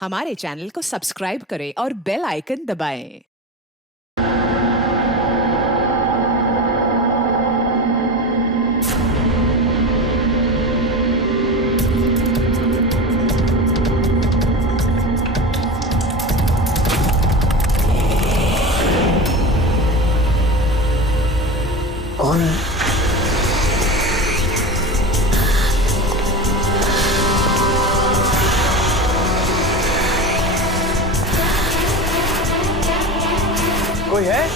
हमारे चैनल को सब्सक्राइब करें और बेल आइकन दबाएं। कौन है? कोई है?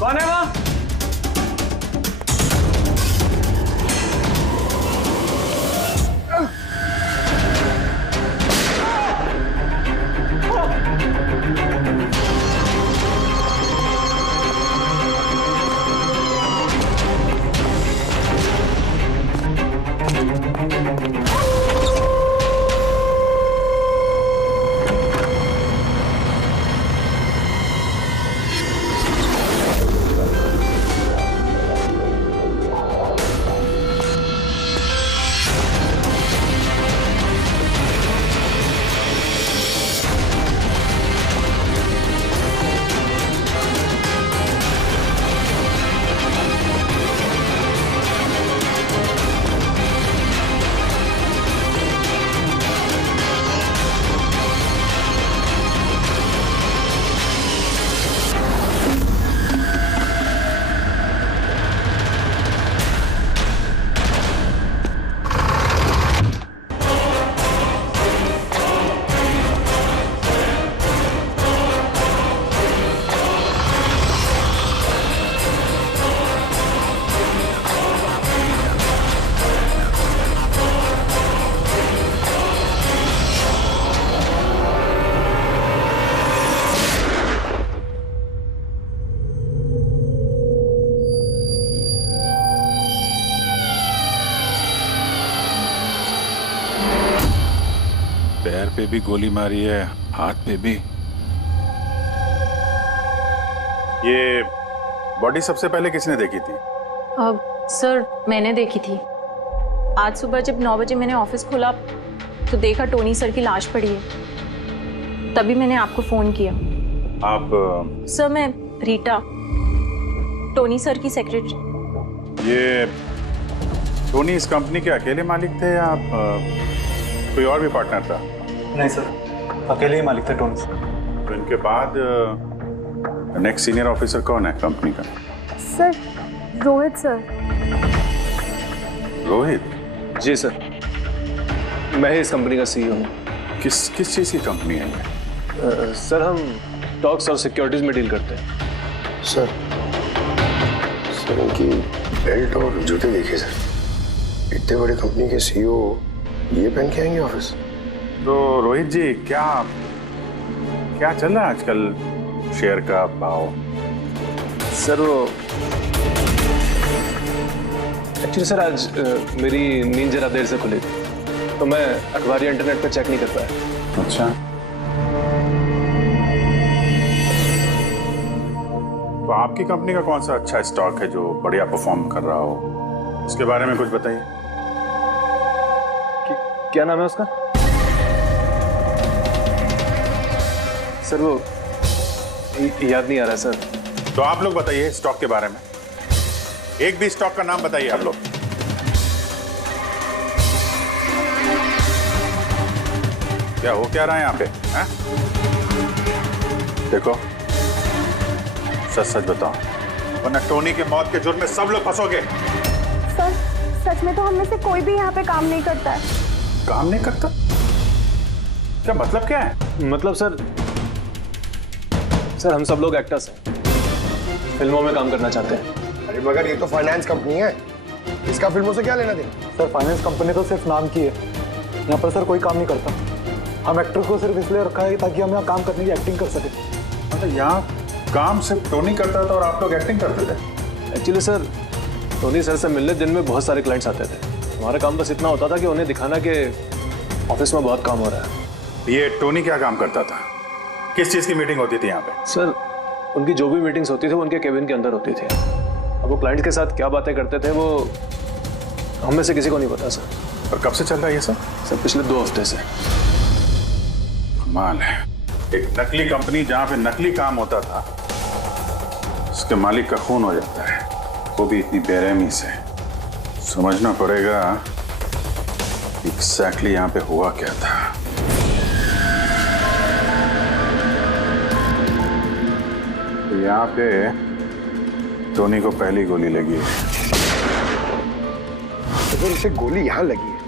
कौन है वहाँ? पैर पे भी गोली मारी है, हाथ पे भी। ये बॉडी सबसे पहले किसने देखी थी? सर मैंने देखी थी। आज सुबह जब 9 बजे मैंने ऑफिस खोला तो देखा टोनी सर की लाश पड़ी है। तभी मैंने आपको फोन किया। आप सर मैं रीटा, टोनी सर की सेक्रेटरी। ये टोनी इस कंपनी के अकेले मालिक थे या आप कोई और भी पार्टनर था? नहीं सर, अकेले ही मालिक थे टोनी सर। तो इनके बाद नेक्स्ट सीनियर ऑफिसर कौन है कंपनी का? Sir Rohit sir. रोहित? जी सर, मैं ही इस कंपनी का सीईओ हूँ। किस चीज़ की कंपनी है ये? सर हम स्टॉक्स और सिक्योरिटीज में डील करते हैं। सर इनकी बेल्ट और जूते देखिए सर। इतने बड़ी कंपनी के सीईओ ये पहन के आएंगे ऑफिस? तो रोहित जी क्या चल रहा है आजकल शेयर का भाव? सर वो एक्चुअली सर आज मेरी नींद जरा देर से खुली थी तो मैं अखबार या इंटरनेट पे चेक नहीं कर पाया। अच्छा, तो आपकी कंपनी का कौन सा अच्छा स्टॉक है जो बढ़िया परफॉर्म कर रहा हो? उसके बारे में कुछ बताइए। क्या नाम है उसका? सर वो याद नहीं आ रहा सर। तो आप लोग बताइए स्टॉक के बारे में। एक भी स्टॉक का नाम बताइए आप लोग। क्या हो क्या रहा है यहाँ पे? हैं? देखो सच सच बताओ, वरना टोनी की मौत के जुर्म में सब लोग फंसोगे। सर सच में तो हम में से कोई भी यहाँ पे काम नहीं करता है। काम नहीं करता? क्या मतलब क्या है? मतलब सर हम सब लोग एक्टर्स हैं, फिल्मों में काम करना चाहते हैं। अरे मगर ये तो फाइनेंस कंपनी है, इसका फिल्मों से क्या लेना देना? सर फाइनेंस कंपनी तो सिर्फ नाम की है, यहाँ पर सर कोई काम नहीं करता। हम एक्टर को सिर्फ इसलिए रखा है ताकि हम यहाँ काम करने की एक्टिंग कर सके। मतलब यहाँ काम सिर्फ टोनी करता था और आप लोग एक्टिंग करते थे? एक्चुअली सर, टोनी सर से मिलने दिन में बहुत सारे क्लाइंट्स आते थे। हमारा काम बस इतना होता था कि उन्हें दिखाना कि ऑफिस में बहुत काम हो रहा है। ये टोनी क्या काम करता था? किस चीज़ की मीटिंग होती थी यहाँ पे? सर, उनकी जो भी मीटिंग्स होती थी वो उनके केबिन के अंदर होती थी। अब वो क्लाइंट्स के साथ क्या बातें करते थे वो हम में से किसी को नहीं पता सर। और कब से चल रहा है ये सब? सर पिछले 2 हफ्ते से। कमाल है, एक नकली कंपनी जहाँ पे नकली काम होता था उसके मालिक का खून हो जाता है, वो भी इतनी बेरहमी से। समझना पड़ेगा एग्जैक्टली यहाँ पे हुआ क्या था। तो यहाँ पे टोनी को पहली गोली लगी है। अगर उसे गोली यहाँ लगी है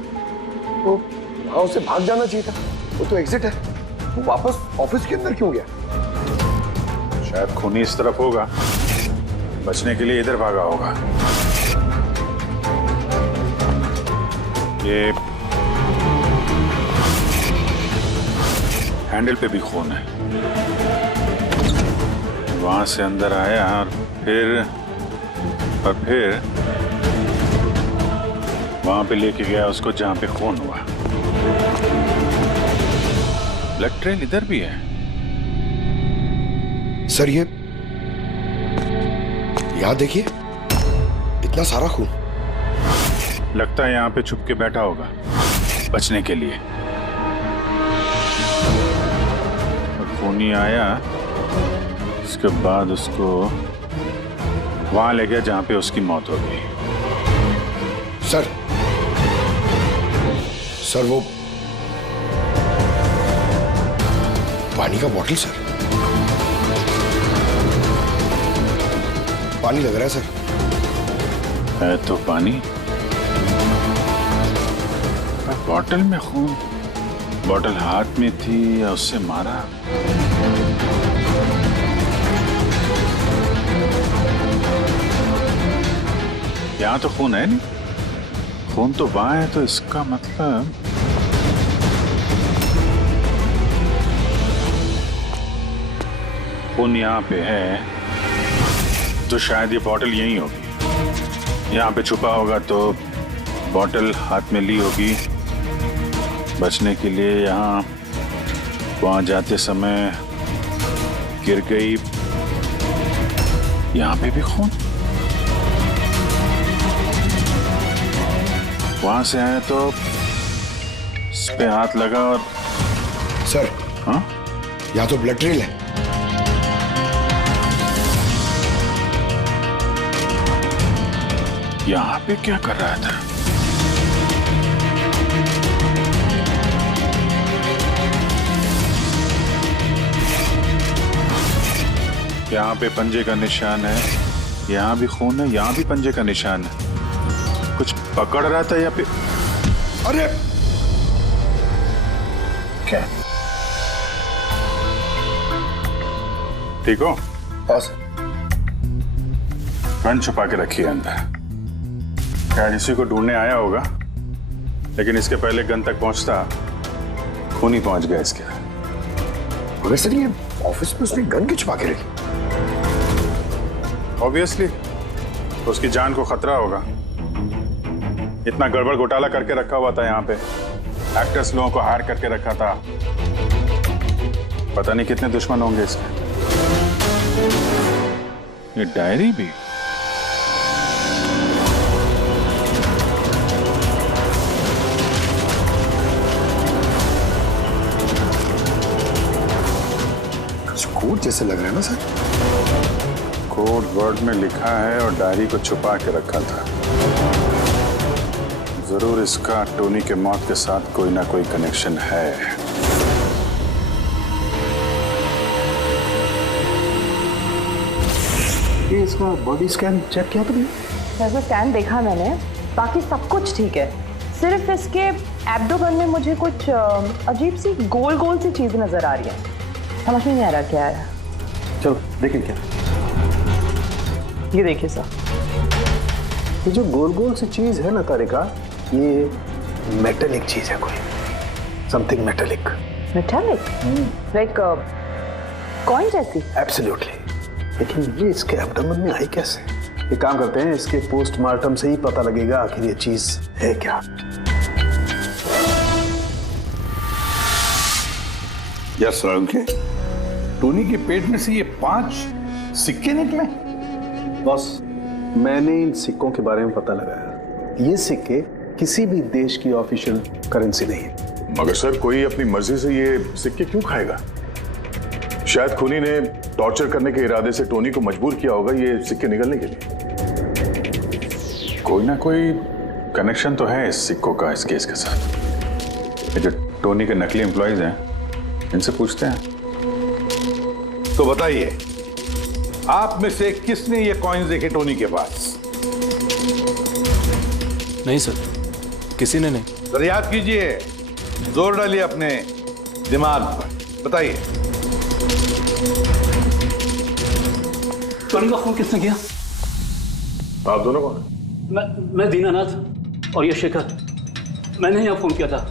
तो वहां उसे भाग जाना चाहिए था। वो तो एग्जिट है, वो वापस ऑफिस के अंदर क्यों गया? शायद खूनी इस तरफ होगा, बचने के लिए इधर भागा होगा। ये हैंडल पे भी खून है। वहां से अंदर आया और फिर वहां पे लेके गया उसको जहां पे खून हुआ। ब्लड ट्रेल इधर भी है। सर ये यहाँ देखिए, इतना सारा खून। लगता है यहाँ पे छुप के बैठा होगा बचने के लिए। और खूनी आया, उसके बाद उसको वहां ले गया जहां पे उसकी मौत हो गई। सर वो पानी का बॉटल सर, पानी लग रहा है सर। है तो पानी, बॉटल में खून। बॉटल हाथ में थी या उससे मारा? यहाँ तो खून है नहीं, खून तो वहां है, तो इसका मतलब खून यहाँ पे है तो शायद ये बॉटल यहीं होगी। यहाँ पे छुपा होगा तो बॉटल हाथ में ली होगी बचने के लिए। यहाँ वहां जाते समय गिर गई। यहाँ पे भी खून, वहां से आया तो इस पे हाथ लगा और सर हाँ, यहाँ तो ब्लड ट्रेल है। यहाँ पे क्या कर रहा था? यहाँ पे पंजे का निशान है, यहाँ भी खून है, यहाँ भी पंजे का निशान है। कुछ पकड़ रहा था या फिर? अरे क्या? ठीक हो? हाँ सर। गन छुपा के रखी है अंदर। शायद इसी को ढूंढने आया होगा, लेकिन इसके पहले गन तक पहुंचता खून ही पहुंच गया इसके। मगर सर ये ऑफिस में उसने गन क्यों छुपा के रखी? ऑब्वियसली उसकी जान को खतरा होगा। इतना गड़बड़ घोटाला करके रखा हुआ था यहाँ पे, एक्टर्स लोगों को हायर करके रखा था। पता नहीं कितने दुश्मन होंगे इसके। ये डायरी भी। कोड जैसे लग रहा है ना सर। कोड वर्ड में लिखा है और डायरी को छुपा के रखा था। जरूर इसका टोनी के मौत के साथ कोई ना कोई कनेक्शन है। ये इसका बॉडी स्कैन चेक किया तुमने? वैसे स्कैन देखा मैंने, बाकी सब कुछ ठीक है। सिर्फ इसके एब्डोमेन में मुझे कुछ अजीब सी गोल गोल सी चीज नजर आ रही है। समझ में नहीं आ रहा क्या है। चलो देखें क्या। ये देखिए सर, ये जो गोल गोल सी चीज है ना तारिका, ये मेटेलिक चीज है कोई, something metallic. Metallic like coin जैसी? एब्सोल्युटली। लेकिन ये इसके एब्डोमेन में आई कैसे? एक काम करते हैं, इसके पोस्टमार्टम से ही पता लगेगा आखिर ये चीज है क्या। यस के टोनी के पेट में से ये 5 सिक्के निकले। बॉस, मैंने इन सिक्कों के बारे में पता लगाया। ये सिक्के किसी भी देश की ऑफिशियल करेंसी नहीं है। मगर सर, कोई अपनी मर्जी से ये सिक्के क्यों खाएगा? शायद खूनी ने टॉर्चर करने के इरादे से टोनी को मजबूर किया होगा ये सिक्के निकलने के लिए। कोई ना कोई कनेक्शन तो है इस सिक्कों का इस केस के साथ। ये जो टोनी के नकली एम्प्लॉइज हैं, इनसे पूछते हैं। तो बताइए, आप में से किसने ये कॉइन्स देखे टोनी के पास? नहीं सर, किसी ने नहीं। सर याद कीजिए, जोर डालिए अपने दिमाग पर, बताइए। टोनी का फोन किसने किया? आप दोनों कौन? मैं दीनानाथ और ये शेखर। मैंने यहाँ फोन किया था।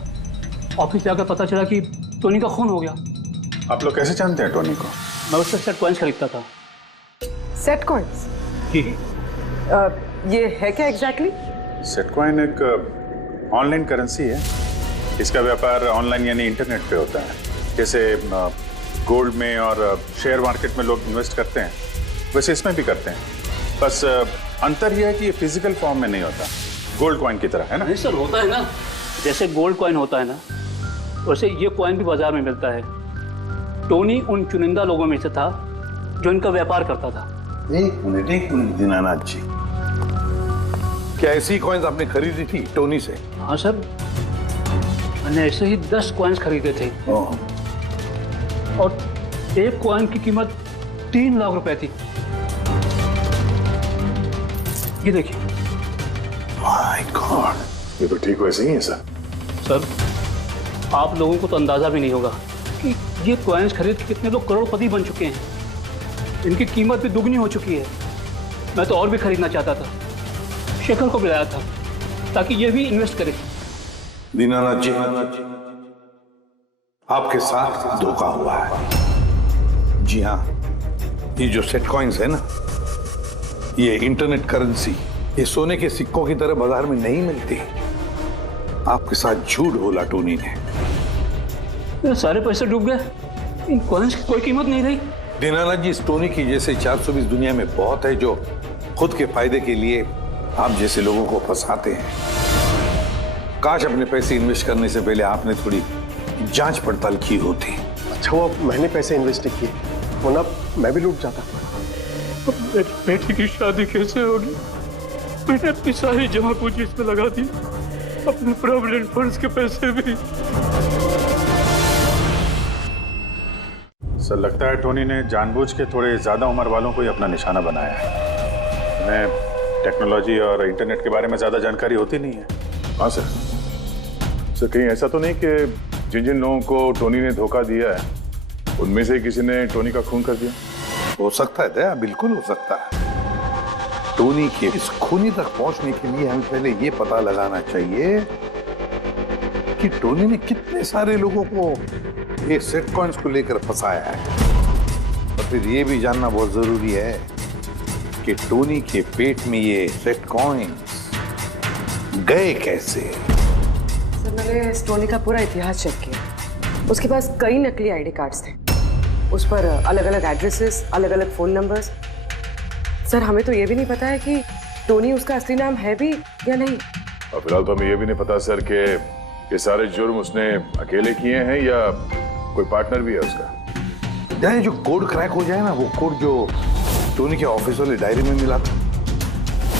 ऑफिस जाकर पता चला कि टोनी का खून हो गया। आप लोग कैसे जानते हैं टोनी को? मैं उससे सेट कॉइन्स खरीदता था। Set coins? ये है क्या एग्जैक्टली? सेटकॉइन एक ऑनलाइन करेंसी है। इसका व्यापार ऑनलाइन यानी इंटरनेट पे होता है। जैसे गोल्ड में और शेयर मार्केट में लोग इन्वेस्ट करते हैं, वैसे इसमें भी करते हैं। बस अंतर यह है कि ये फिजिकल फॉर्म में नहीं होता, गोल्ड कॉइन की तरह, है ना? नहीं सर, होता है ना, जैसे गोल्ड कॉइन होता है ना, वैसे ये कॉइन भी बाजार में मिलता है। टोनी उन चुनिंदा लोगों में से था जो इनका व्यापार करता था। एक मिनट दीनानाथ जी, क्या ऐसी कॉइन्स आपने खरीदी थी टोनी से? हाँ सर, मैंने ऐसे ही 10 कॉइन्स खरीदे थे और एक कॉइन की कीमत 3 लाख रुपए थी। ये देखिए। माय गॉड, ये तो ठीक वैसे ही है सर। सर, आप लोगों को तो अंदाजा भी नहीं होगा कि ये कॉइन्स खरीद के कितने लोग करोड़पति बन चुके हैं। इनकी कीमत भी दुगनी हो चुकी है। मैं तो और भी खरीदना चाहता था, शेखर को बुलाया था ताकि ये भी इन्वेस्ट करे। दीनानाथ जी, आपके साथ धोखा हुआ है। जी हाँ, ये जो सेट कॉइन्स है ना, ये इंटरनेट करेंसी, ये सोने के सिक्कों की तरह बाजार में नहीं मिलती। आपके साथ झूठ बोला टोनी ने। मेरे सारे पैसे डूब गए, इन कॉइन्स की कोई कीमत नहीं रही। दीनानाथ जी, इस टोनी की जैसे 420 दुनिया में बहुत है जो खुद के फायदे के लिए आप जैसे लोगों को फंसाते हैं। काश अपने पैसे इन्वेस्ट करने से पहले आपने थोड़ी जांच पड़ताल की होती। अच्छा वो मैंने पैसे इन्वेस्ट किए, वरना मैं भी लूट जाता। मेरी बेटी की शादी कैसे होगी? मैंने अपनी सारी जमा पूंजी इसमें लगा दी, अपने प्रोविडेंट फंड्स के पैसे भी। सर, लगता है टोनी ने जानबूझ के थोड़े ज्यादा उम्र वालों को ही अपना निशाना बनाया है। मैं टेक्नोलॉजी और इंटरनेट के बारे में ज्यादा जानकारी होती नहीं है। हाँ सर। सर, कहीं ऐसा तो नहीं कि जिन जिन लोगों को टोनी ने धोखा दिया है उनमें से किसी ने टोनी का खून कर दिया? हो सकता है दया, बिल्कुल हो सकता है। टोनी के इस खूनी तक पहुंचने के लिए हमें पहले ये पता लगाना चाहिए कि टोनी ने कितने सारे लोगों को ये सेट कॉइन्स को लेकर फंसाया है। और फिर ये भी जानना बहुत जरूरी है कि टोनी के पेट में ये सेट कॉइन्स गए कैसे। सर, मैंने इस टोनी का पूरा इतिहास चेक किया। उसके पास कई नकली आईडी कार्ड्स थे, उस पर अलग अलग एड्रेसेस, अलग अलग फोन नंबर्स। सर, हमें तो ये भी नहीं पता है कि टोनी उसका असली नाम है भी या नहीं। और फिलहाल तो हमें ये भी नहीं पता सर कि ये सारे जुर्म उसने अकेले किए हैं या कोई पार्टनर भी है उसका। यानी जो कोड क्रैक हो जाए ना, वो कोड जो टोनी के ऑफिस वाले डायरी में मिला था,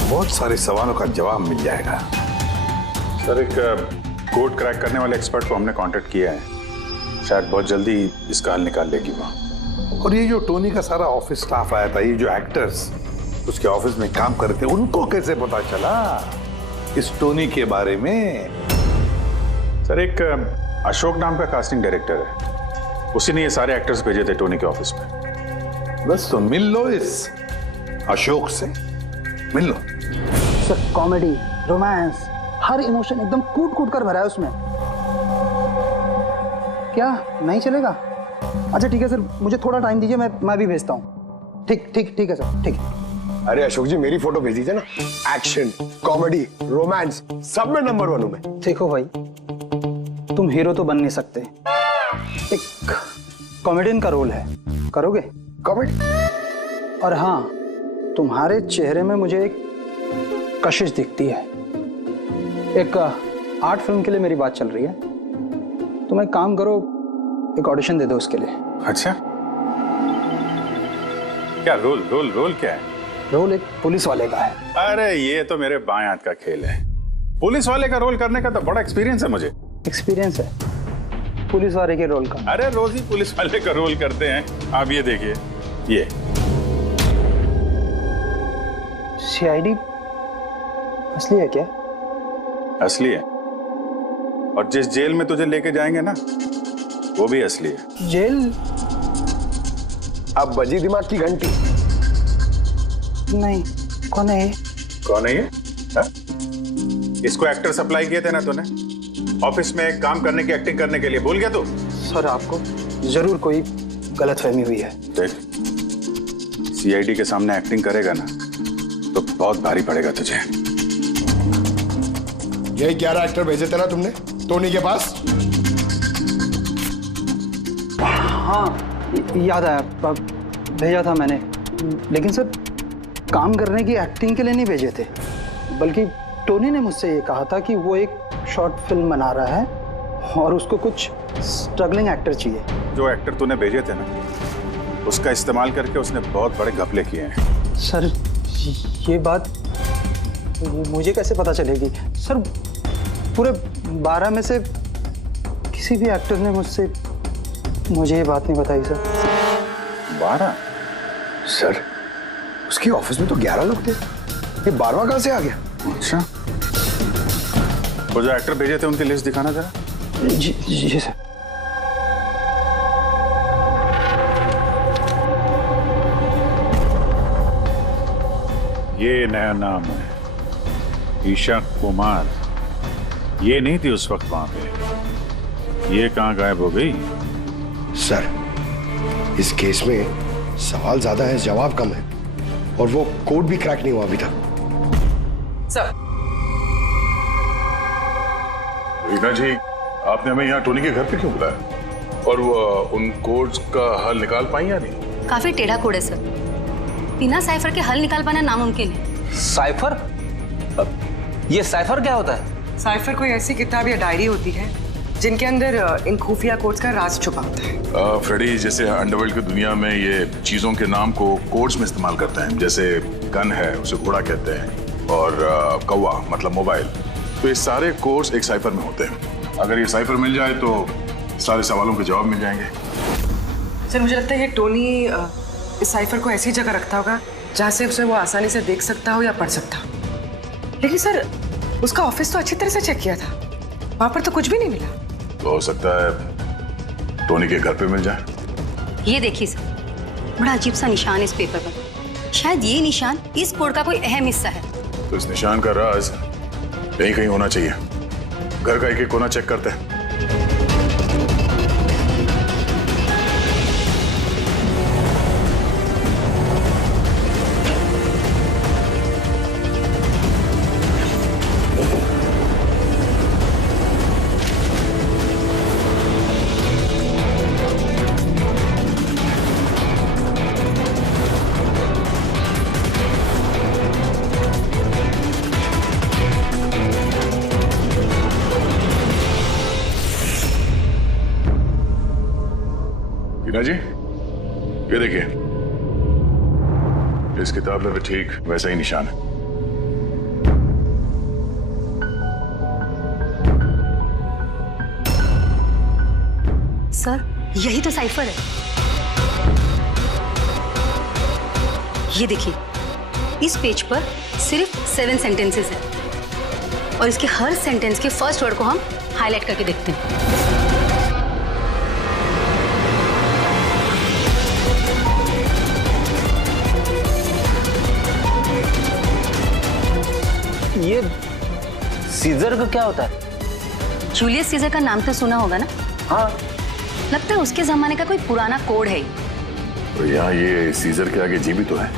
बहुत सारे सवालों का जवाब मिल जाएगा। सर, एक कोड क्रैक करने वाले एक्सपर्ट को हमने कांटेक्ट किया है, शायद बहुत जल्दी इसका हल निकाल लेगी वो। और ये जो टोनी का सारा ऑफिस स्टाफ आया था, ये जो एक्टर्स उसके ऑफिस में काम करते, उनको कैसे पता चला इस टोनी के बारे में? सर, एक अशोक नाम का कास्टिंग डायरेक्टर है, उसी ने ये सारे एक्टर्स भेजे थे टोनी के ऑफिस में। बस तो मिल लो इस अशोक से, मिल लो। सर कॉमेडी, रोमांस, हर इमोशन एकदम कूट कूट कर भरा है उसमें। क्या नहीं चलेगा? अच्छा ठीक है सर, मुझे थोड़ा टाइम दीजिए, मैं भी भेजता हूँ। ठीक है सर, ठीक है। अरे अशोक जी, मेरी फोटो भेज दीजिए ना। एक्शन, कॉमेडी, रोमांस, सब में नंबर 1 हूं मैं। देखो भाई, तुम हीरो तो बन नहीं सकते, एक कॉमेडियन का रोल है, करोगे? कॉमेडी? और हाँ, तुम्हारे चेहरे में मुझे एक कशिश दिखती है। एक आर्ट फिल्म के लिए मेरी बात चल रही है, तुम एक काम करो, एक ऑडिशन दे दो उसके लिए। अच्छा, क्या रोल क्या है? रोल एक पुलिस वाले का है। अरे ये तो मेरे बाएं हाथ का खेल है। पुलिस वाले का रोल करने का तो बड़ा एक्सपीरियंस है मुझे। एक्सपीरियंस है पुलिस वाले के रोल का? अरे रोज ही पुलिस वाले का रोल करते हैं। आप ये देखिए, ये सीआईडी असली है क्या? असली है, और जिस जेल में तुझे लेके जाएंगे ना, वो भी असली है। जेल? अब बजी दिमाग की घंटी। नहीं, कौन है ये? कौन है ये? हा? इसको एक्टर सप्लाई किए थे ना तूने, ऑफिस में काम करने की, एक्टिंग करने के लिए। भूल गया तू? सर आपको जरूर कोई गलतफहमी हुई है। देख, सीआईडी के सामने एक्टिंग करेगा ना तो बहुत भारी पड़ेगा तुझे। यही 11 एक्टर भेजे थे ना तुमने टोनी के पास? हाँ याद आया, भेजा था मैंने, लेकिन सर काम करने की, एक्टिंग के लिए नहीं भेजे थे, बल्कि टोनी ने मुझसे ये कहा था कि वो एक शॉर्ट फिल्म बना रहा है और उसको कुछ स्ट्रगलिंग एक्टर चाहिए। जो एक्टर तूने भेजे थे ना, उसका इस्तेमाल करके उसने बहुत बड़े घपले किए हैं। सर ये बात मुझे कैसे पता चलेगी? सर पूरे 12 में से किसी भी एक्टर ने मुझे ये बात नहीं बताई सर। 12? सर उसकी ऑफिस में तो 11 लोग थे, ये 12वां कहां से आ गया? अच्छा, वो जो एक्टर भेजे थे उनकी लिस्ट दिखाना जरा। जी सर। ये नया नाम है, ईशा कुमार। ये नहीं थी उस वक्त वहां पे। ये कहां गायब हो गई? सर इस केस में सवाल ज्यादा है, जवाब कम है, और वो कोड भी क्रैक नहीं हुआ अभी तक। सर रीना जी, आपने हमें यहाँ टोनी के घर पे क्यों बुलाया? और वो उन कोड्स का हल निकाल पाई या नहीं? काफी टेढ़ा कोड है सर, बिना साइफर के हल निकाल पाना नामुमकिन है। साइफर? ये साइफर क्या होता है? साइफर कोई ऐसी किताब या डायरी होती है जिनके अंदर इन खुफिया कोड्स का राज छुपा होता है। फ्रेडी, जैसे अंडरवर्ल्ड की दुनिया में ये चीजों के नाम को कोड्स में इस्तेमाल करते हैं, जैसे गन है उसे घोड़ा कहते हैं, और कौवा मतलब मोबाइल। तो ये सारे कोड्स एक साइफर में होते हैं। अगर ये साइफर मिल जाए तो सारे सवालों के जवाब मिल जाएंगे। सर मुझे लगता है ये टोनी इस साइफर को ऐसी जगह रखता होगा जहाँ से उसे वो आसानी से देख सकता हो या पढ़ सकता हो। लेकिन सर उसका ऑफिस तो अच्छी तरह से चेक किया था, वहां पर तो कुछ भी नहीं मिला। तो हो सकता है टोनी के घर पे मिल जाए। ये देखिए सर, बड़ा अजीब सा निशान है इस पेपर पर। शायद ये निशान इस कोड का कोई अहम हिस्सा है। तो इस निशान का राज यहीं कहीं होना चाहिए। घर का एक कोना चेक करते हैं। रीना जी, ये देखिए, इस किताब में भी ठीक वैसा ही निशान है। सर यही तो साइफर है। ये देखिए, इस पेज पर सिर्फ 7 सेंटेंसेस है और इसके हर सेंटेंस के फर्स्ट वर्ड को हम हाईलाइट करके देखते हैं। ये सीजर का क्या होता है? जूलियस सीजर का नाम तो सुना होगा ना? हाँ। लगता है उसके जमाने का कोई पुराना कोड है। तो यहाँ ये सीजर के आगे जी भी तो है।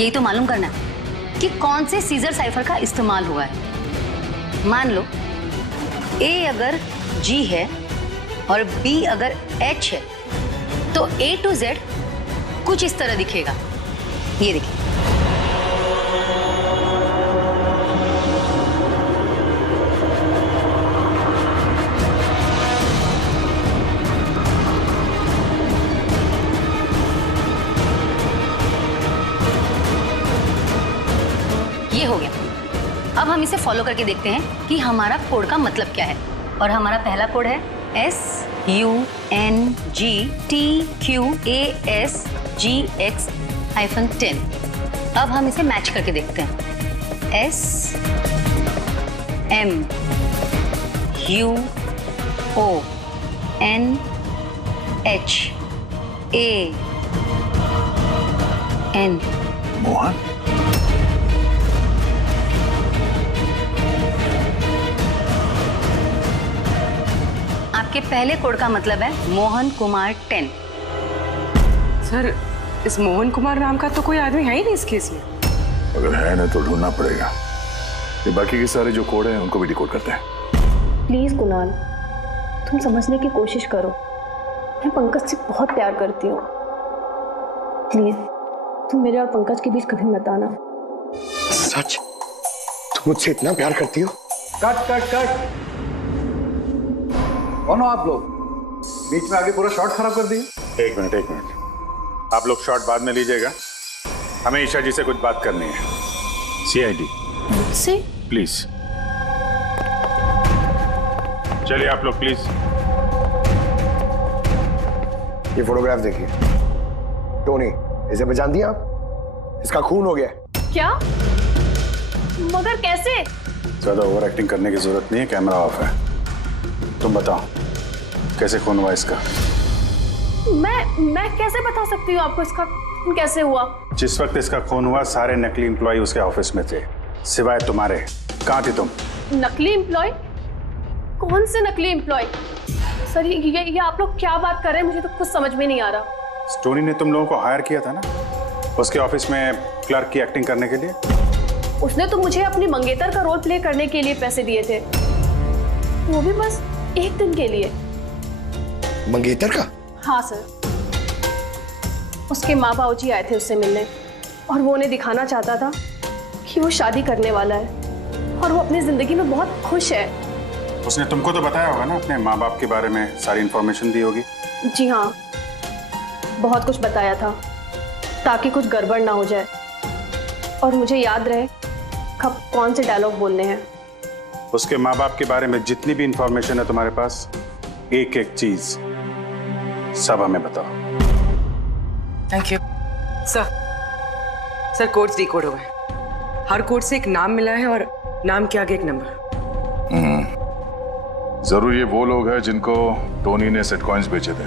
यही तो मालूम करना है कि कौन से सीजर साइफर का इस्तेमाल हुआ है। मान लो ए अगर जी है और बी अगर एच है तो ए टू जेड कुछ इस तरह दिखेगा। ये देखिए। ये हो गया। अब हम इसे फॉलो करके देखते हैं कि हमारा कोड का मतलब क्या है। और हमारा पहला कोड है SUNGTQASGX-10। अब हम इसे मैच करके देखते हैं। SMUONHAN। मोहन? आपके पहले कोड का मतलब है मोहन कुमार 10। सर, इस मोहन कुमार नाम का तो कोई आदमी है ही नहीं इस केस में। अगर है ना तो ढूंढना पड़ेगा। ये बाकी के सारे जो कोड हैं उनको भी डिकोड करते हैं। प्लीज कुणाल, तुम समझने की कोशिश करो। मैं पंकज से बहुत प्यार करती हूँ। प्लीज तुम मेरे और पंकज के बीच कभी मत आना। सच? तुम मुझसे इतना प्यार करती हो? Cut cut cut. कौन हो आप लोग? बीच में आगे पूरा शॉट खराब कर दिए। एक मिनट। आप लोग शॉट बाद में लीजिएगा, हमें ईशा जी से कुछ बात करनी है। CID मुझसे? प्लीज चलिए आप लोग प्लीज। ये फोटोग्राफ देखिए। टोनी, इसे पहचान दिया आप? इसका खून हो गया। क्या? मगर कैसे? ज्यादा ओवर एक्टिंग करने की जरूरत नहीं है, कैमरा ऑफ है। तुम बताओ कैसे खून हुआ इसका? मैं कैसे बता सकती हूँ आपको इसका खून कैसे हुआ? जिस वक्त इसका खून हुआ सारे नकली एम्प्लॉय उसके ऑफिस में थे, सिवाय तुम्हारे। कहाँ थी तुम? नकली एम्प्लॉय? कौन से नकली एम्प्लॉय? सर ये आप लोग क्या बात कर रहे हैं? मुझे तो कुछ समझ में नहीं आ रहा। टोनी ने तुम लोगों को हायर किया था ना उसके ऑफिस में क्लर्क की एक्टिंग करने के लिए। उसने तो मुझे अपनी मंगेतर का रोल प्ले करने के लिए पैसे दिए थे, वो भी बस एक दिन के लिए। मंगेतर का? हाँ सर, उसके माँ बाबूजी आए थे उससे मिलने और वो उन्हें दिखाना चाहता था कि वो शादी करने वाला है और वो अपनी जिंदगी में बहुत खुश है। उसने तुमको तो बताया होगा ना अपने माँ बाप के बारे में, सारी इंफॉर्मेशन दी होगी। जी हाँ, बहुत कुछ बताया था ताकि कुछ गड़बड़ ना हो जाए और मुझे याद रहे कब कौन से डायलॉग बोलने हैं। उसके माँ बाप के बारे में जितनी भी इंफॉर्मेशन है तुम्हारे पास, एक एक चीज सब हमें बताओ। Thank you sir. Codes decode हो गए। हर कोड से एक नाम मिला है और नाम के आगे एक नंबर। जरूर ये वो लोग हैं जिनको टोनी ने सेट कॉइन्स बेचे थे,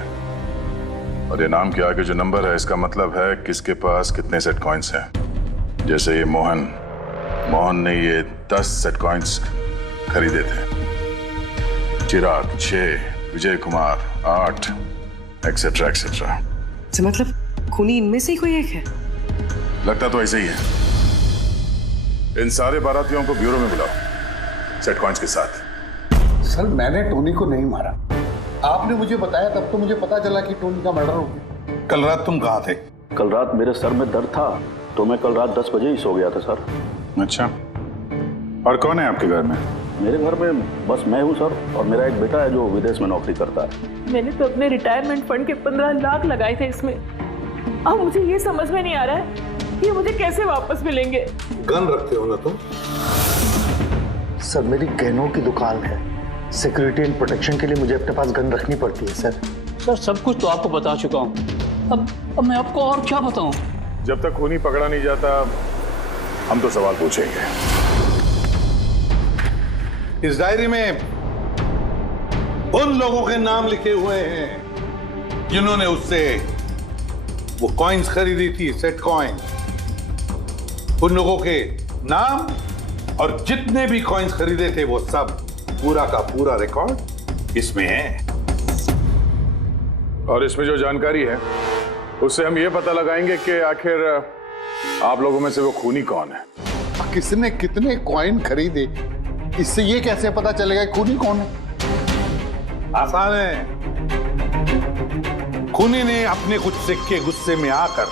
और ये नाम के आगे जो नंबर है इसका मतलब है किसके पास कितने सेट कॉइन्स हैं। जैसे ये मोहन ने ये 10 सेट कॉइन्स खरीदे थे, चिराग 6, विजय कुमार 8, एक्सेट्रा एक्सेट्रा। मतलब खूनी इनमें से ही कोई एक है? लगता तो ऐसे ही है। इन सारे बारातियों को ब्यूरो में बुलाओ सेट कॉइन्स के साथ। सर, मैंने टोनी को नहीं मारा। आपने मुझे बताया तब तो मुझे पता चला कि टोनी का मर्डर हो गया। कल रात तुम कहाँ थे? कल रात मेरे सर में दर्द था तो मैं कल रात 10 बजे ही सो गया था सर। अच्छा, और कौन है आपके घर में? मेरे घर में बस मैं हूँ सर, और मेरा एक बेटा है जो विदेश में नौकरी करता है। मैंने तो अपने रिटायरमेंट फंड के 15 लाख लगाए थे इसमें। अब मुझे ये समझ में नहीं आ रहा है कि मुझे कैसे वापस मिलेंगे। गन रखते हो ना तुम? सर, मेरी गहनों की दुकान है, सिक्योरिटी एंड प्रोटेक्शन के लिए मुझे अपने पास गन रखनी पड़ती है सर। सर, सब कुछ तो आपको बता चुका हूँ, अब मैं आपको और क्या बताऊँ? जब तक खूनी पकड़ा नहीं जाता हम तो सवाल पूछेंगे। इस डायरी में उन लोगों के नाम लिखे हुए हैं जिन्होंने उससे वो कॉइन्स खरीदी थी, सेट कॉइन। उन लोगों के नाम और जितने भी कॉइन्स खरीदे थे वो सब पूरा का पूरा रिकॉर्ड इसमें है। और इसमें जो जानकारी है उससे हम ये पता लगाएंगे कि आखिर आप लोगों में से वो खूनी कौन है। किसने कितने कॉइन खरीदे, इससे ये कैसे पता चलेगा खूनी कौन है? आसान है। खूनी ने अपने कुछ सिक्के गुस्से में आकर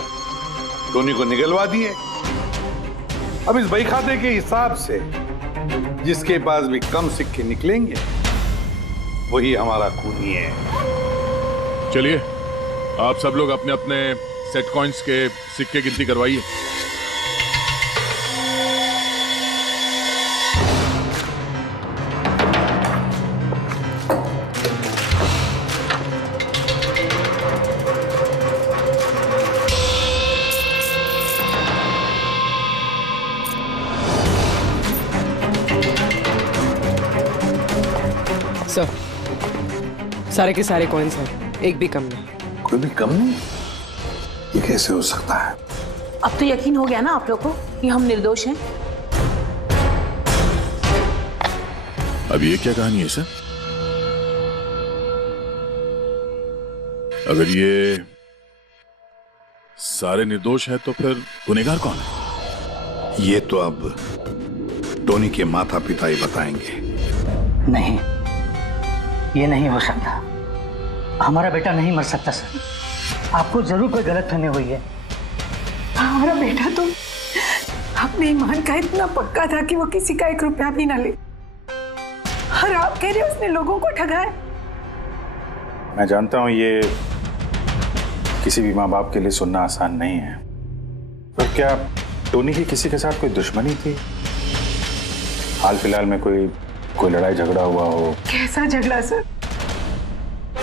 टोनी को निगलवा दिए। अब इस बही खाते के हिसाब से जिसके पास भी कम सिक्के निकलेंगे वही हमारा खूनी है। चलिए आप सब लोग अपने अपने सेट कॉइन्स के सिक्के गिनती करवाइए। सर, सारे के सारे कॉइन्स हैं, एक भी कम नहीं। कोई भी कम नहीं? ये कैसे हो सकता है? अब तो यकीन हो गया ना आप लोग को कि हम निर्दोष हैं। अब ये क्या कहानी है सर? अगर ये सारे निर्दोष हैं तो फिर गुनहगार कौन है? ये तो अब टोनी के माता पिता ही बताएंगे। नहीं, ये नहीं हो सकता। हमारा बेटा नहीं मर सकता सर। आपको जरूर कोई गलतफहमी हुई है। हमारा बेटा तो अपने ईमान का इतना पक्का था कि वो किसी का 1 रुपया भी ना ले, और आप कह रहे हो उसने लोगों को ठगाया। मैं जानता हूं ये किसी भी माँ बाप के लिए सुनना आसान नहीं है, पर क्या टोनी की किसी के साथ कोई दुश्मनी थी? हाल फिलहाल में कोई लड़ाई झगड़ा हुआ हो? कैसा झगड़ा सर?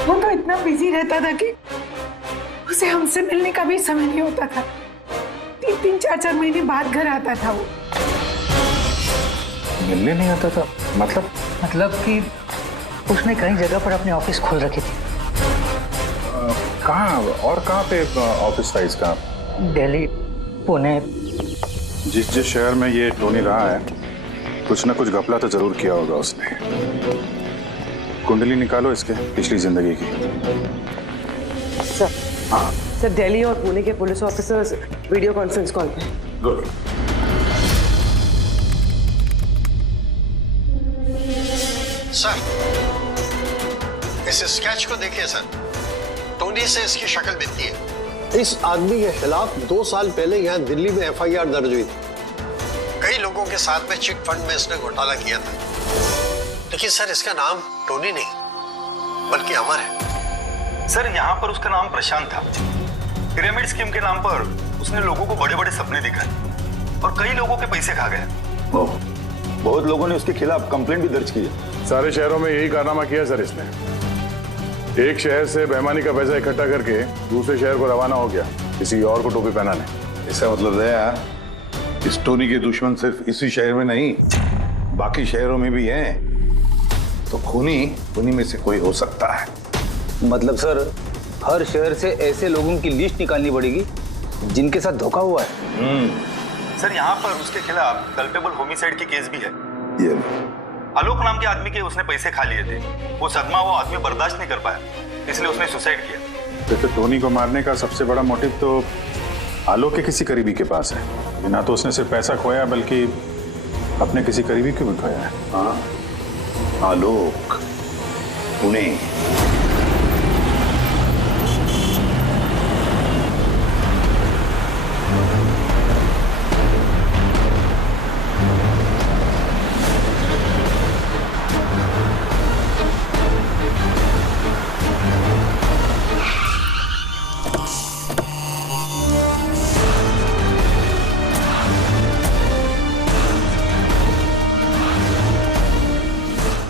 वो तो इतना बिजी रहता था कि उसे हमसे मिलने का भी समय नहीं होता था। 3-3, 4-4 महीने बाद घर आता था वो। मिलने नहीं आता था? मतलब कि उसने कई जगह पर अपने ऑफिस खोल रखी थी। कहाँ और कहाँ पे ऑफिस था इसका? दिल्ली, पुणे। जिस शहर में ये टोनी रहा है कुछ ना कुछ घपला तो जरूर किया होगा उसने। कुंडली निकालो इसके पिछली जिंदगी की। सर, हाँ सर, दिल्ली और पुणे के police officers video conference call पे। गुड। सर, इस स्केच को देखिए सर। टोनी से इसकी शक्ल मिलती है। इस आदमी के खिलाफ 2 साल पहले यहाँ दिल्ली में FIR दर्ज हुई थी। कई लोगों के साथ में चिट फंड में इसने घोटाला किया था, लेकिन सर इसका नाम टोनी नहीं बल्कि अमर है। सर यहाँ पर उसका नाम प्रशांत था। पिरामिड स्कीम के नाम पर उसने लोगों को बड़े बड़े सपने दिखाए और कई लोगों के पैसे खा गया। बहुत लोगों ने उसके खिलाफ कंप्लेंट भी दर्ज की है। सारे शहरों में यही कारनामा किया सर इसने। एक शहर से बेईमानी का पैसा इकट्ठा करके दूसरे शहर को रवाना हो गया किसी और को टोपी पहनाने। इसका मतलब है इस टोनी के दुश्मन सिर्फ इसी शहर में नहीं बाकी शहरों में भी हैं। तो खूनी में से कोई हो सकता है। मतलब सर हर शहर से ऐसे लोगों की लिस्ट निकालनी पड़ेगी जिनके साथ धोखा हुआ है। सर यहाँ पर उसके खिलाफ कल्पेबल होमिसाइड की केस भी है। ये आलोक नाम के आदमी के उसने पैसे खा लिए थे। वो सदमा वो आदमी बर्दाश्त नहीं कर पाया, इसलिए उसने सुसाइड किया। तो टोनी को मारने का सबसे बड़ा मोटिव तो आलोक के किसी करीबी के पास है। ना तो उसने सिर्फ पैसा खोया बल्कि अपने किसी करीबी को भी खोया है। हाँ, आलोक, पुणे।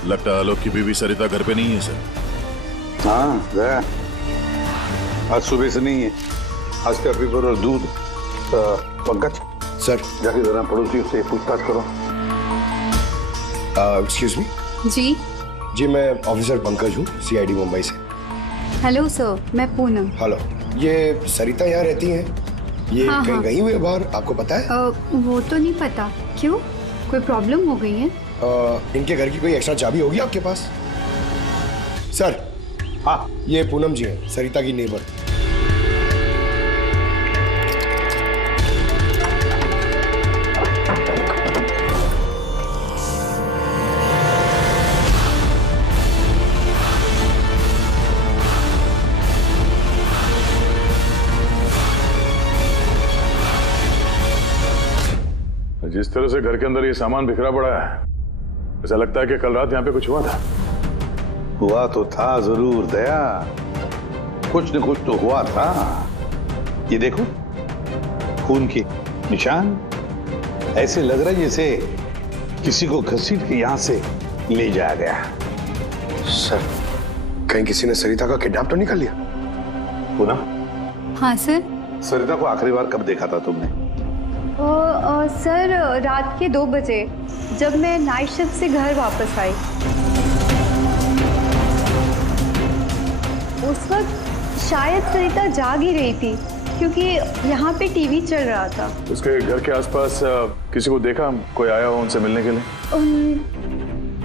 लगता है आलोक की बीवी सरिता घर पे नहीं है सर। हाँ गया, आज सुबह से नहीं है। आज का पेपर और दूध। पंकज सर, जाके जरा पड़ोसियों से पूछताछ करो। Excuse me. जी, मैं ऑफिसर पंकज हूँ, CID मुंबई से। हेलो सर, मैं पूनम। हेलो, ये सरिता यहाँ रहती हैं? ये हाँ, कहीं हाँ। गई हुई है बाहर, आपको पता है? वो तो नहीं पता। क्यों? कोई प्रॉब्लम हो गई है? इनके घर की कोई एक्स्ट्रा चाबी होगी आपके पास? सर, हाँ, ये पूनम जी है, सरिता की नेबर। जिस तरह से घर के अंदर ये सामान बिखरा पड़ा है, ऐसा लगता है कि कल रात यहाँ पे कुछ हुआ था। हुआ तो था जरूर दया, कुछ न कुछ तो हुआ था। ये देखो, खून के निशान, ऐसे लग रहा है जैसे किसी को घसीट के यहां से ले जाया गया। सर, कहीं किसी ने सरिता का किडनैप तो नहीं कर लिया? पूनम? हाँ सर। सरिता को आखिरी बार कब देखा था तुमने? सर, रात के 2 बजे जब मैं नाइट शिफ्ट से घर वापस आई। उस वक्त शायद सरिता जाग ही रही थी क्योंकि यहाँ पे टीवी चल रहा था। उसके घर के आसपास किसी को देखा, कोई आया हो उनसे मिलने के लिए?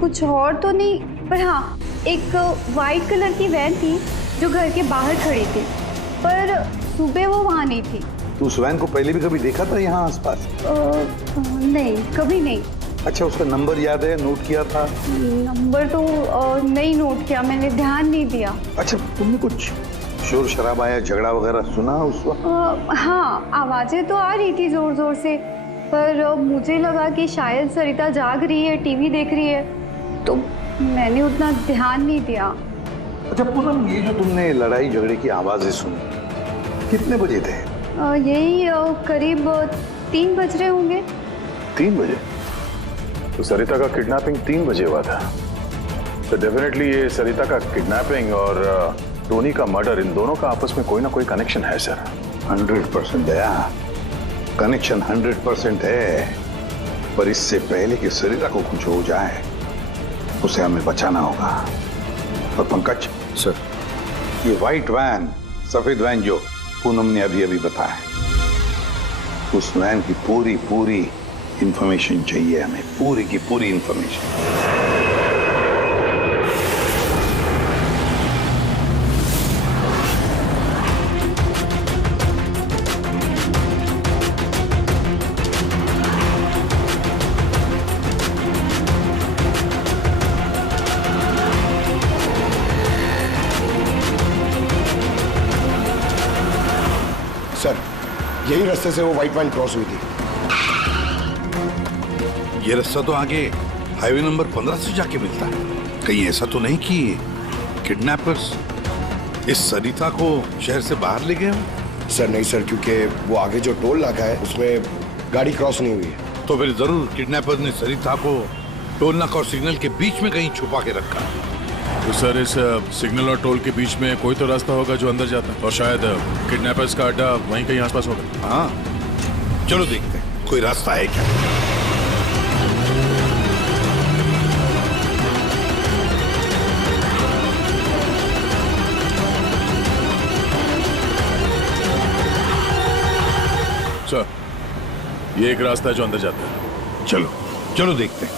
कुछ और तो नहीं, पर हाँ, एक वाइट कलर की वैन थी जो घर के बाहर खड़ी थी, पर सुबह वो वहाँ नहीं थी। तू उस वैन को पहले भी कभी देखा था यहाँ आसपास? नहीं, कभी नहीं। अच्छा, उसका नंबर याद है, नोट किया था? नंबर तो नहीं नोट किया, मैंने ध्यान नहीं दिया। अच्छा, तुमने कुछ शोर शराबा या झगड़ा वगैरह सुना उस वक्त? हाँ, आवाजें तो आ रही थी जोर जोर से, पर मुझे लगा कि शायद सरिता जाग रही है, टीवी देख रही है, तो मैंने उतना ध्यान नहीं दिया। अच्छा पूनम, ये जो तुमने लड़ाई झगड़े की आवाजें सुनी, कितने बजे थे? यही करीब 3 बज रहे होंगे। 3 बजे? तो सरिता का किडनैपिंग 3 बजे हुआ था। तो डेफिनेटली ये सरिता का किडनैपिंग और टोनी का मर्डर, इन दोनों का आपस में कोई ना कोई कनेक्शन है सर। 100% दया, कनेक्शन 100% है, पर इससे पहले कि सरिता को कुछ हो जाए उसे हमें बचाना होगा। और पंकज सर, ये व्हाइट वैन, सफेद वैन जो पूनम ने अभी अभी बताया, उस वैन की पूरी इंफॉर्मेशन चाहिए हमें, पूरी की पूरी इंफॉर्मेशन। सर, यही रास्ते से वो व्हाइट वैन क्रॉस हुई थी। ये रास्ता तो आगे हाईवे नंबर 15 से जाके मिलता है। कहीं ऐसा तो नहीं कि किडनैपर्स इस सरिता को शहर से बाहर ले गए हो? सर नहीं सर, क्योंकि वो आगे जो टोल नाका है उसमें गाड़ी क्रॉस नहीं हुई है। तो फिर जरूर किडनैपर ने सरिता को टोल नाका और सिग्नल के बीच में कहीं छुपा के रखा। तो सर, इस सिग्नल और टोल के बीच में कोई तो रास्ता होगा जो अंदर जाता है, और शायद किडनैपर्स का अड्डा वहीं कहीं आसपास होगा। हाँ, चलो देखते हैं कोई रास्ता है क्या। सर, ये एक रास्ता है जो अंदर जाता है। चलो देखते हैं।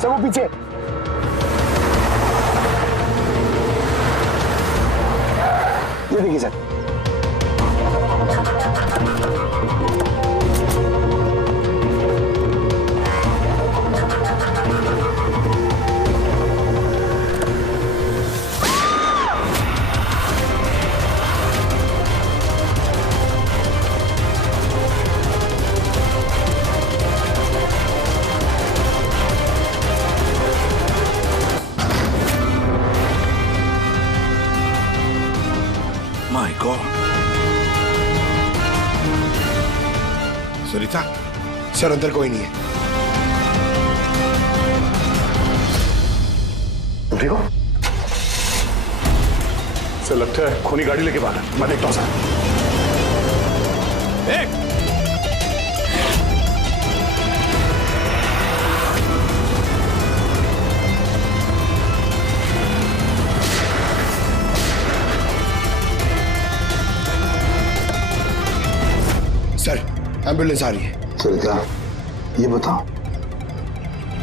सर वो पीछे। ये देखिए sir. My God, Sarita? Sir अंदर कोई नहीं है। तुम ठीक हो? सर लगता है खूनी गाड़ी लेके बाहर है। मैं देखता हूँ सर। एम्बुलेंस आ रही है। सरिता, ये बताओ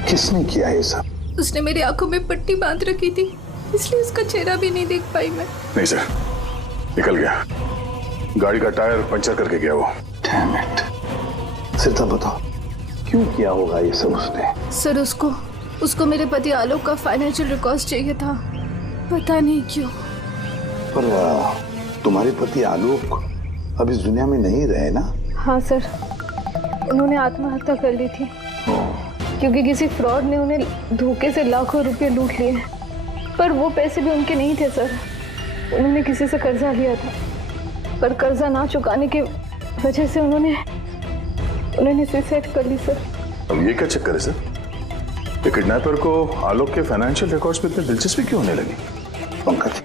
किसने किया ये सब? उसने मेरी आंखों में पट्टी बांध रखी थी, इसलिए उसका चेहरा भी नहीं देख पाई मैं। नहीं सर, निकल गया, गाड़ी का टायर पंचर करके गया वो। Damn it. सरिता बताओ क्यों किया होगा ये सब उसने? सर उसको मेरे पति आलोक का फाइनेंशियल रिकॉर्ड चाहिए था, पता नहीं क्यों। पर तुम्हारे पति आलोक अब इस दुनिया में नहीं रहे ना? हाँ सर, उन्होंने आत्महत्या कर ली थी क्योंकि किसी फ्रॉड ने उन्हें धोखे से लाखों रुपए लूट लिए। पर वो पैसे भी उनके नहीं थे सर, उन्होंने किसी से कर्जा लिया था, पर कर्जा ना चुकाने की वजह से उन्होंने सुसाइड कर ली सर। अब ये क्या चक्कर है सर? ये किडनैपर को आलोक के फाइनेंशियल रिकॉर्ड्स में इतनी दिलचस्पी क्यों होने लगी? पंकज,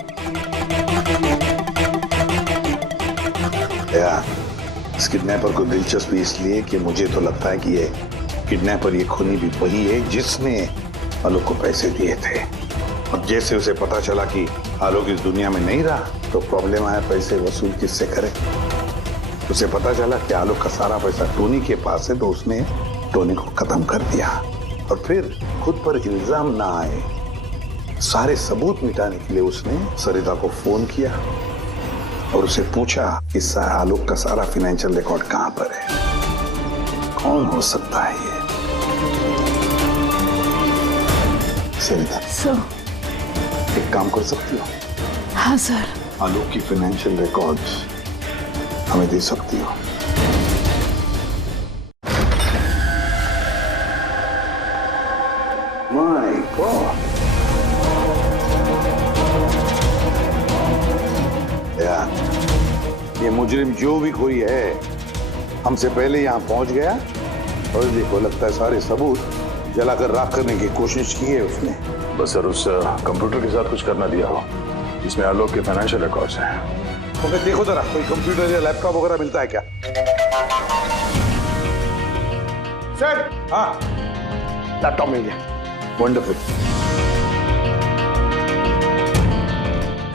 इस किडनैपर को दिलचस्पी इसलिए कि मुझे तो लगता है कि ये किडनैपर, ये खूनी भी वही है जिसने आलोक को पैसे दिए थे। और जैसे उसे पता चला कि आलोक इस दुनिया में नहीं रहा तो प्रॉब्लम आया, पैसे वसूल किससे करे। उसे पता चला कि आलोक का सारा पैसा टोनी के पास है, तो उसने टोनी को खत्म कर दिया। और फिर खुद पर इल्जाम ना आए, सारे सबूत मिटाने के लिए उसने सरिता को फोन किया और उसे पूछा कि आलोक का सारा फाइनेंशियल रिकॉर्ड कहां पर है। कौन हो सकता है ये? सरिता सर, एक काम कर सकती हो? हाँ सर। आलोक की फाइनेंशियल रिकॉर्ड्स हमें दे सकती हो? माय गॉड, ये मुजरिम जो भी कोई है हमसे पहले यहाँ पहुंच गया और देखो लगता है सारे सबूत जलाकर राख करने की कोशिश की है उसने। बस सर उस कंप्यूटर के साथ कुछ करना दिया हो जिसमें आलोक के फाइनेंशियल रिकॉर्ड्स हैं। तो फिर देखो जरा कोई कंप्यूटर या लैपटॉप वगैरह मिलता है क्या? सर, हाँ, लैपटॉप मिल गया। वंडरफुल।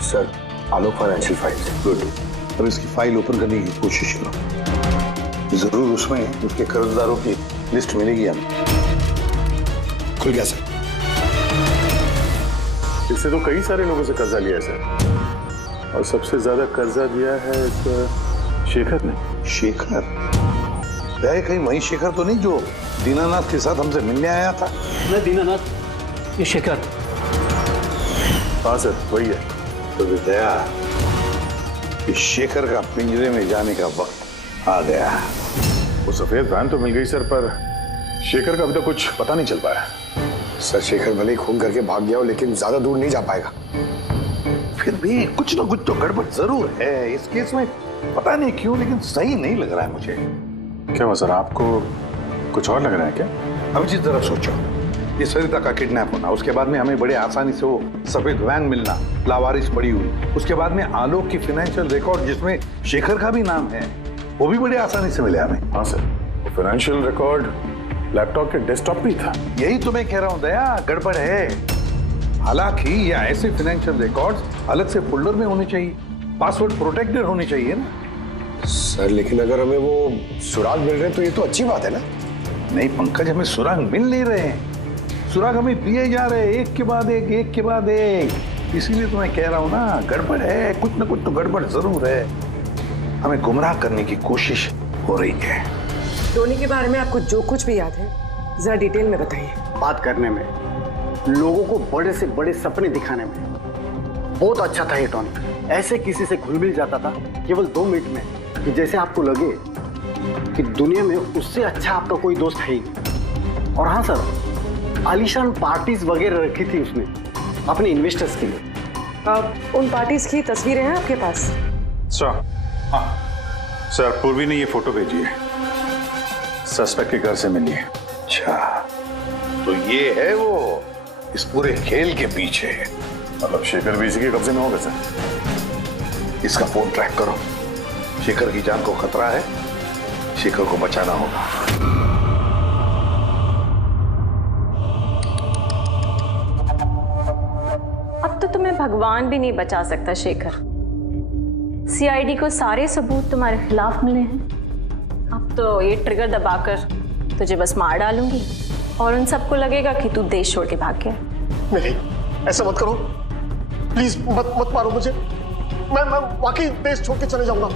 सर, आलोक फाइनेंशियल फाइल। गुड। अब इसकी फाइल ओपन करने की कोशिश करो, जरूर उसमें उसके कर्जदारों की लिस्ट मिलेगी हमें। खुल गया सर। इससे तो कई सारे लोगों से कर्जा लिया है सर, और सबसे ज्यादा कर्जा दिया है शेखर ने। शेखर? कहीं वही शेखर तो नहीं जो दीनानाथ के साथ हमसे मिलने आया था? मैं दीनानाथ, ये शेखर। हाँ सर, वही है। तो दया, इस शेखर का पिंजरे में जाने का वक्त आ गया। वो सफेद वैन तो मिल गई सर, पर शेखर का अभी तक कुछ पता नहीं चल पाया। सर, शेखर भले ही खून करके भाग गया हो लेकिन ज्यादा दूर नहीं जा पाएगा। फिर भी कुछ ना कुछ तो गड़बड़ जरूर है इस केस में, पता नहीं क्यों लेकिन सही नहीं लग रहा है मुझे। क्या हुआ सर, आपको कुछ और लग रहा है क्या? अब जिस तरह सोचो, ये सरिता का किडनैप होना, उसके बाद में हमें बड़े आसानी से वो सफेद वैन मिलना लावारिस पड़ी हुई, उसके बाद में आलोक की फाइनेंशियल रिकॉर्ड जिसमें शेखर का भी नाम है, वो भी बड़े आसानी से मिले हमें। हाँ सर, वो फाइनेंशियल रिकॉर्ड लैपटॉप के डेस्कटॉप पे था। यही तो मैं कह रहा हूँ दया, गड़बड़ है। हालांकि ये ऐसे फाइनेंशियल रिकॉर्ड्स अलग से फोल्डर में होने चाहिए, पासवर्ड प्रोटेक्टेड होने चाहिए ना। सर, लेकिन अगर हमें वो सुराग मिल रहे हैं तो ये तो अच्छी बात है ना? नहीं पंकज, हमें सुराग मिल नहीं रहे हैं, सुराग हमें दिए जा रहे हैं एक के बाद एक, एक के बाद एक। इसीलिए तो मैं कह रहा हूँ ना, गड़बड़ है, कुछ ना कुछ तो गड़बड़ जरूर है। हमें गुमराह करने की कोशिश हो रही है। टोनी के बारे में आपको जो कुछ भी याद है जरा डिटेल में बताइए। बात करने में, लोगों को बड़े से बड़े सपने दिखाने में बहुत अच्छा था ये टोनी। ऐसे किसी से घुल मिल जाता था केवल 2 मिनट में कि जैसे आपको लगे कि दुनिया में उससे अच्छा आपका कोई दोस्त है ही। और हाँ सर, आलीशान पार्टीज वगैरह रखी थी उसने अपने इन्वेस्टर्स के लिए। उन पार्टीज की तस्वीरें हैं आपके पास? सर, हाँ सर, पूर्वी ने ये फोटो भेजी है, सस्पेक्ट के घर से मिली है। अच्छा, तो ये है वो इस पूरे खेल के पीछे। मतलब शेखर भी इसी के कब्जे में होगा सर? इसका फोन ट्रैक करो, शेखर की जान को खतरा है, शेखर को बचाना होगा। अब तो तुम्हें भगवान भी नहीं बचा सकता शेखर। सीआईडी को सारे सबूत तुम्हारे खिलाफ मिले हैं, अब तो ये ट्रिगर दबाकर तुझे बस मार डालूंगी और उन सबको लगेगा कि तू देश छोड़ के भाग गया। नहीं, ऐसा मत करो प्लीज, मत मारो मुझे। मैं वाकई देश छोड़ के चले जाऊंगा।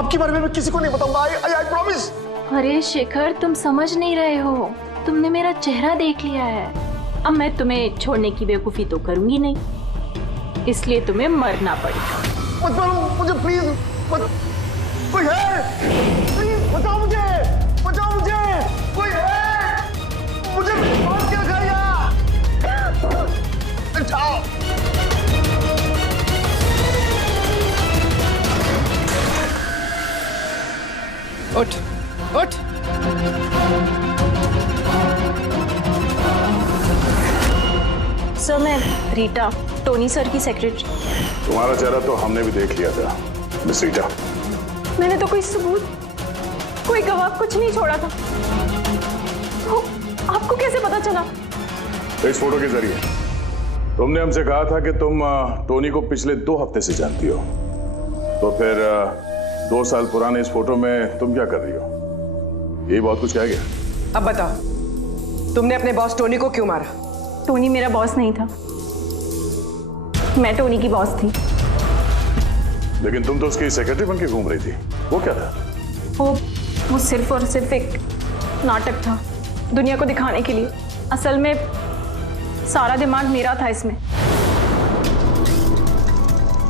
आपके बारे में मैं किसी को नहीं बताऊंगा। I promise. अरे शेखर, तुम समझ नहीं रहे हो, तुमने मेरा चेहरा देख लिया है। अब मैं तुम्हें छोड़ने की बेवकूफी तो करूंगी नहीं, इसलिए तुम्हें मरना पड़ेगा। मत मारो मुझे प्लीज, मत। कोई है? प्लीज बचाओ मुझे, बचाओ मुझे, कोई है? मुझे बांध के रखा यार। बचाओ। उठ उठ। सर, मैं रीटा, टोनी सर की सेक्रेटरी। तुम्हारा चेहरा तो हमने भी देख लिया था मिस रीटा। मैंने तो कोई सबूत, कोई गवाह कुछ नहीं छोड़ा था। तो आपको कैसे पता चला? इस फोटो के जरिए। तुमने हमसे कहा था कि तुम टोनी को पिछले 2 हफ्ते से जानती हो, तो फिर 2 साल पुराने इस फोटो में तुम क्या कर रही हो? ये बहुत कुछ कह गया। अब बताओ, तुमने अपने बॉस टोनी को क्यों मारा? टोनी मेरा बॉस नहीं था, मैं टोनी की बॉस थी। लेकिन तुम तो उसकी सेक्रेटरी बन के घूम रही थी, वो क्या था? वो सिर्फ और सिर्फ एक नाटक था, दुनिया को दिखाने के लिए। असल में सारा दिमाग मेरा था इसमें।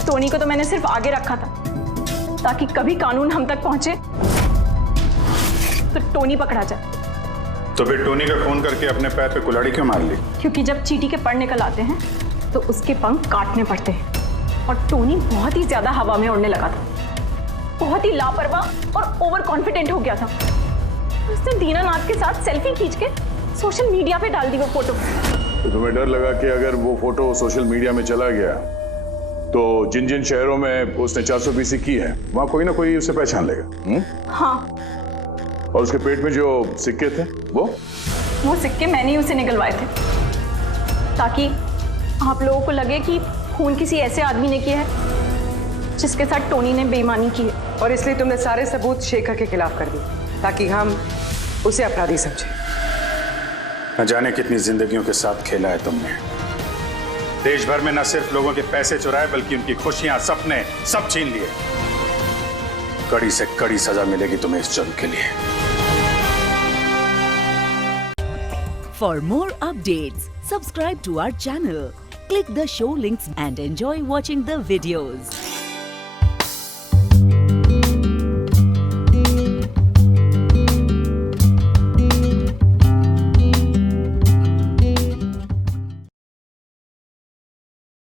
टोनी को तो मैंने सिर्फ आगे रखा था ताकि कभी कानून हम तक पहुंचे तो टोनी पकड़ा जाए। तो फिर टोनी का खून करके अपने पैर पे कुल्हाड़ी क्यों मार ली? क्योंकि जब चींटी के पर निकल आते हैं तो उसके पंख काटने पड़ते हैं, और टोनी बहुत ही ज्यादा हवा में उड़ने लगा था, बहुत ही लापरवाह और ओवर कॉन्फिडेंट हो गया था। उसने दीनानाथ के साथ सेल्फी खींच के सोशल मीडिया पे डाल दी वो फोटो। तो तुम्हें डर लगा कि अगर वो फोटो सोशल मीडिया में चला गया तो जिन जिन शहरों में उसने 420 की है वहां कोई ना कोई उसे पहचान लेगा। हाँ, और उसके पेट में जो सिक्के थे वो सिक्के मैंने ही उसे निकलवाए थे, ताकि आप लोगों को लगे कि खून किसी ऐसे आदमी ने किया है जिसके साथ टोनी ने बेईमानी की है। और इसलिए तुमने सारे सबूत शेखर के खिलाफ कर दिए ताकि हम उसे अपराधी समझें। न जाने कितनी जिंदगियों के साथ खेला है तुमने। देश भर में न सिर्फ लोगों के पैसे चुराए बल्कि उनकी खुशियां, सपने सब छीन लिए। कड़ी से कड़ी सजा मिलेगी तुम्हें इस जुर्म के लिए। For more updates, subscribe to our channel, click the show links and enjoy watching the videos.